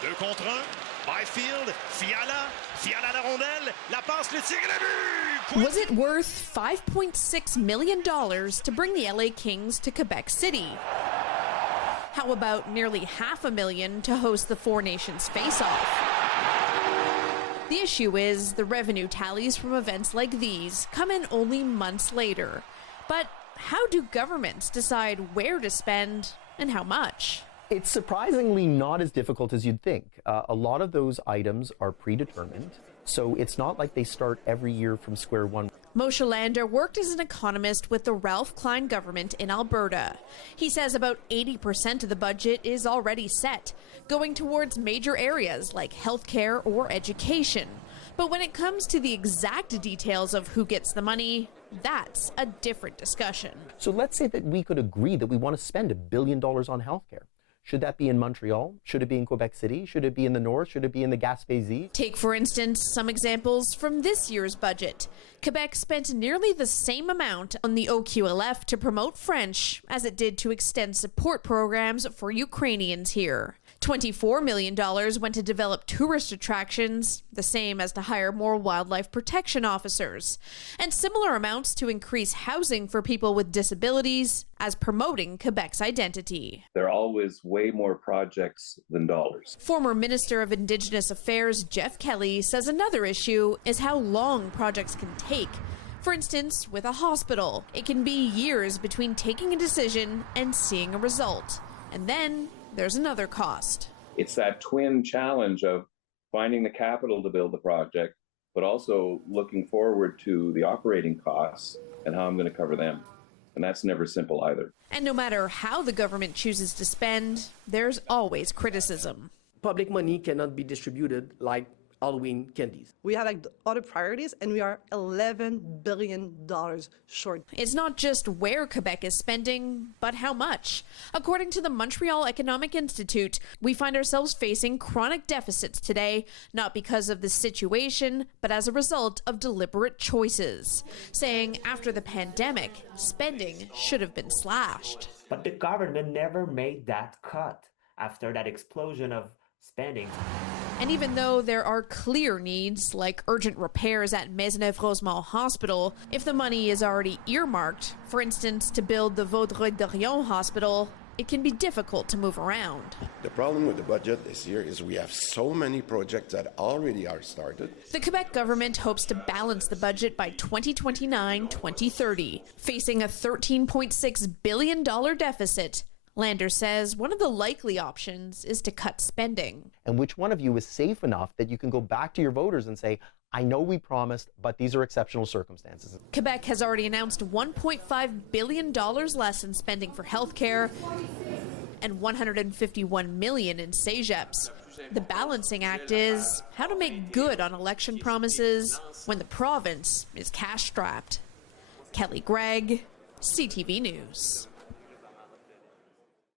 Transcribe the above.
2 contre 1. Byfield, Fiala la rondelle, la passe, le tir et le but! Was it worth $5.6 million to bring the LA Kings to Quebec City? How about nearly $500,000 to host the Four Nations face-off? The issue is the revenue tallies from events like these come in only months later. But how do governments decide where to spend and how much? It's surprisingly not as difficult as you'd think. A lot of those items are predetermined, so it's not like they start every year from square one. Moshe Lander worked as an economist with the Ralph Klein government in Alberta. He says about 80% of the budget is already set, going towards major areas like healthcare or education. But when it comes to the exact details of who gets the money, that's a different discussion. So let's say that we could agree that we want to spend $1 billion on healthcare. Should that be in Montreal? Should it be in Quebec City? Should it be in the north? Should it be in the Gaspésie? Take, for instance, some examples from this year's budget. Quebec spent nearly the same amount on the OQLF to promote French as it did to extend support programs for Ukrainians here. $24 million went to develop tourist attractions, the same as to hire more wildlife protection officers, and similar amounts to increase housing for people with disabilities as promoting Quebec's identity. There are always way more projects than dollars. Former Minister of Indigenous Affairs Jeff Kelly says another issue is how long projects can take. For instance, with a hospital, it can be years between taking a decision and seeing a result. And then there's another cost. It's that twin challenge of finding the capital to build the project, but also looking forward to the operating costs and how I'm going to cover them. And that's never simple either. And no matter how the government chooses to spend, there's always criticism. Public money cannot be distributed like Halloween candies. We have other priorities, and we are $11 billion short. It's not just where Quebec is spending, but how much. According to the Montreal Economic Institute, we find ourselves facing chronic deficits today, not because of the situation, but as a result of deliberate choices, saying after the pandemic, spending should have been slashed. But the government never made that cut after that explosion of spending. And even though there are clear needs, like urgent repairs at Maisonneuve-Rosemont Hospital, if the money is already earmarked, for instance, to build the Vaudreuil-Dorion Hospital, it can be difficult to move around. The problem with the budget this year is we have so many projects that already are started. The Quebec government hopes to balance the budget by 2029-2030, facing a $13.6 billion deficit. Lander says one of the likely options is to cut spending. And which one of you is safe enough that you can go back to your voters and say, I know we promised, but these are exceptional circumstances. Quebec has already announced $1.5 billion less in spending for healthcare and $151 million in CEGEPs. The balancing act is how to make good on election promises when the province is cash-strapped. Kelly Gregg, CTV News.